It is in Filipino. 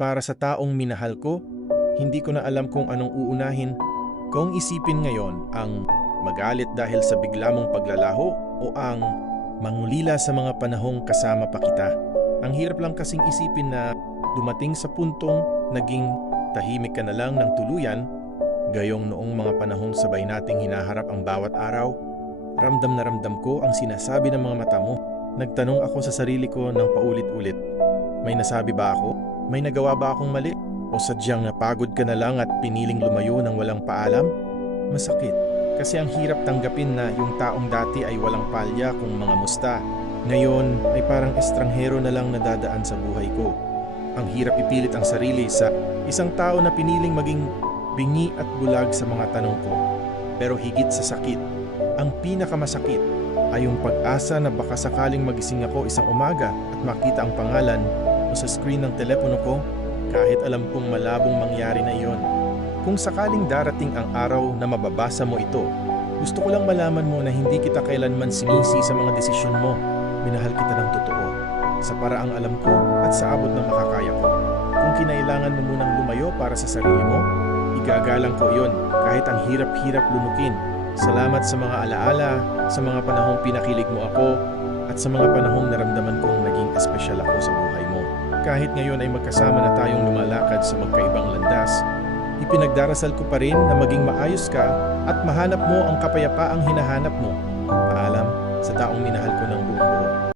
Para sa taong minahal ko, hindi ko na alam kung anong uunahin. Kung isipin ngayon ang magalit dahil sa bigla mong paglalaho o ang mangulila sa mga panahong kasama pa kita. Ang hirap lang kasing isipin na dumating sa puntong naging tahimik ka na lang ng tuluyan, gayong noong mga panahong sabay nating hinaharap ang bawat araw. Ramdam na ramdam ko ang sinasabi ng mga mata mo. Nagtanong ako sa sarili ko ng paulit-ulit. May nasabi ba ako? May nagawa ba akong mali? O sadyang napagod ka na lang at piniling lumayo ng walang paalam? Masakit. Kasi ang hirap tanggapin na yung taong dati ay walang palya kung mga musta. Ngayon ay parang estranghero na lang nadadaan sa buhay ko. Ang hirap ipilit ang sarili sa isang tao na piniling maging bingi at bulag sa mga tanong ko. Pero higit sa sakit, ang pinakamasakit ay yung pag-asa na baka sakaling magising ako isang umaga at makita ang pangalan o sa screen ng telepono ko kahit alam kong malabong mangyari na iyon. Kung sakaling darating ang araw na mababasa mo ito, gusto ko lang malaman mo na hindi kita kailanman sinisi sa mga desisyon mo. Minahal kita ng totoo, sa paraang alam ko at sa abot ng makakaya ko. Kung kinailangan mo munang lumayo para sa sarili mo, igagalang ko iyon kahit ang hirap-hirap lunukin. Salamat sa mga alaala, sa mga panahong pinakilig mo ako, at sa mga panahong naramdaman kong naging espesyal ako sa buhay mo. Kahit ngayon ay magkasama na tayong lumalakad sa magkaibang landas, ipinagdarasal ko pa rin na maging maayos ka at mahanap mo ang kapayapaang hinahanap mo. Paalam sa taong minahal ko ng buong buo.